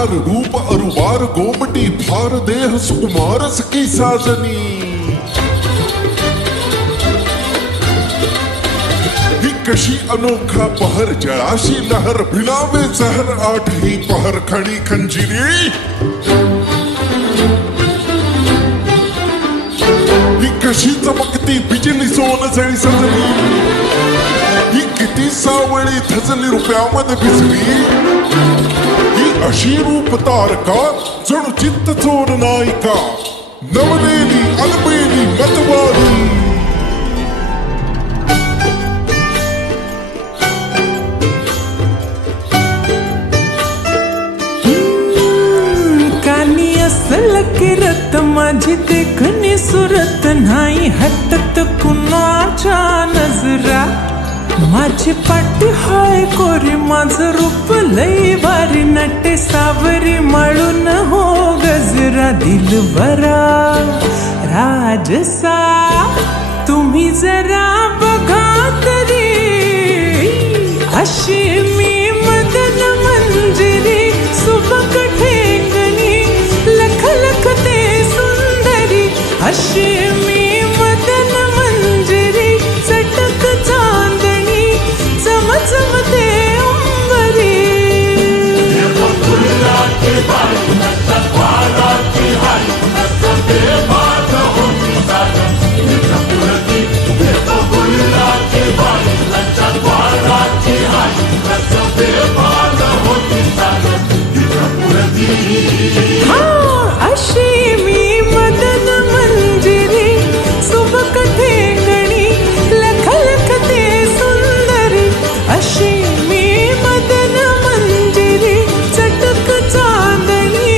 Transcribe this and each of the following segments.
फार रूप अरुवार गोमटी फार देह सुकुमार सखी साजनी ही कशी अनोखा पहर जळाशी लहर भिनावे जहर आठ ही पहर खणी खंजिरी ही कशी चमकती बिजली सोन जळी सजली ही किती सावळी थजली रुपयामध्ये भिजली ही अशी रूप तारका जणू चित्त चोर नायिका नवलेली अलबेली मतवाली कानी असल किरत माझी देखणी सुरत नाही हटत कुणाच्या नजरा माझी पाठी हाय कोरी माझं रूप लई भारी नटे सावरी माळून हो गजरा दिलबरा राजसा तुम्ही जरा बघा तरी अशी मी मदन मंजिरी सुबक ठेंगणी लख लख ते सुंदरी अशी मी मदन मंजिरी चटक चांदणी चमचमते अंबरी अशी मी मदन मंजिरी सुबक ठेंगणी लख लख ते सुंदरी अशी मी मदन मंजिरी चटक चांदणी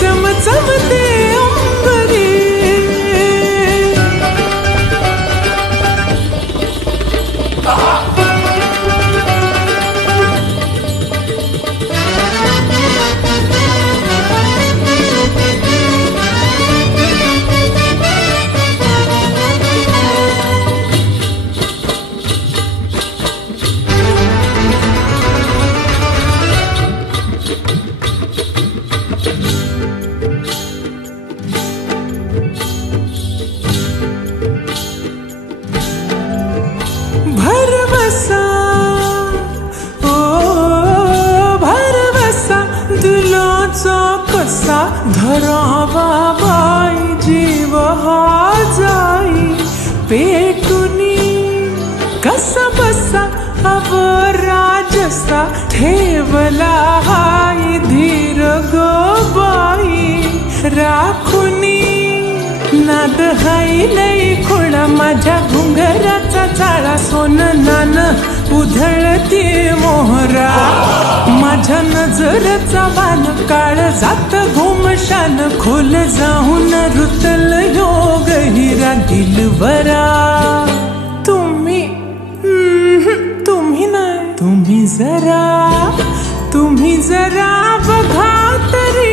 चमचमते अंबरी भरवसा ओ भरवसा दिलाचा कसा धरावा बाई जीव हा जाई पेटुनी कसा बसा अव राजसा ठेवला हाय धीर ग बाई राखुनी नाद हाय लई खोळा माझ्या घुंगराचा चाळा सोन नान उधळती मोहरा माझ्या नजरचा बाण काळ जात घुमशान खोल जाऊन रुतल योग हिरा दिलबरा तुम्ही तुम्ही नाही तुम्ही जरा बघा तरी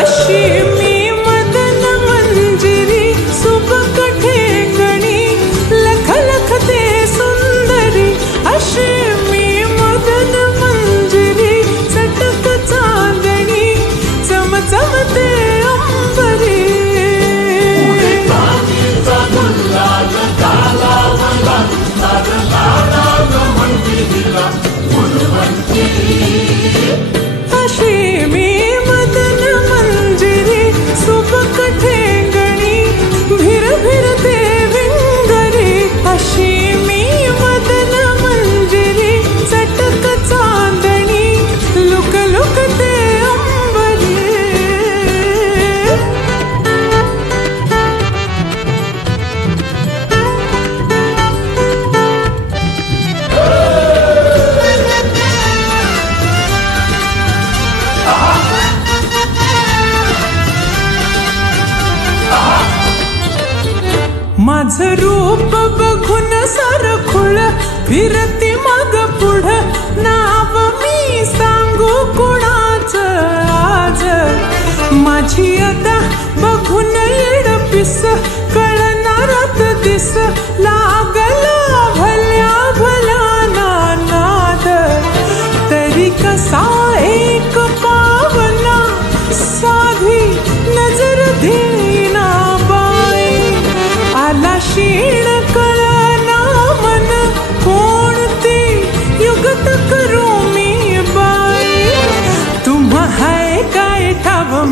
अशी मी मदन मंजिरी सुबक ठेंगणी लख लख ते सुंदरी अशी मी मदन मंजिरी चटक चांदणी चमचमते अंबरी अशी मी मदन मंजिरी सुबक ठेंगणी भिर भिर ते विंगरी अशी मी मदन मंजिरी चटक चांदणी लुक लुक ते अंबरी माझं रूप बघून सरखुळ फिरती मग पुढ नाव मी सांगू कुणाचं आज माझी अदा बघून येडपिस कळणारात दिस लागला भल्या भल्या नाद तरी कसा एक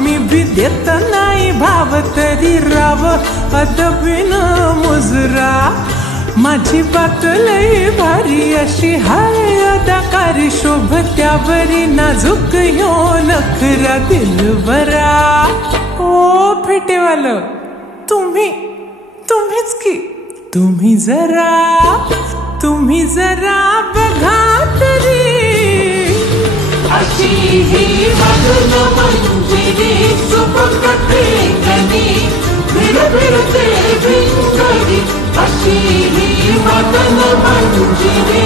मी भी देत नाही भाव तरी राव अदबीन मुजरा माझी बात लई भारी अशी हाय अदाकारी शोभत्यावरी नाजूक ह्यो नखरा दिलबरा ओ फेटेवालं तुम्हीच की तुम्ही जरा बघा तरी अशी ही मधुर मंजिरी सुबकते गणी फिरते भिंगरी अशी ही मदन मंजिरी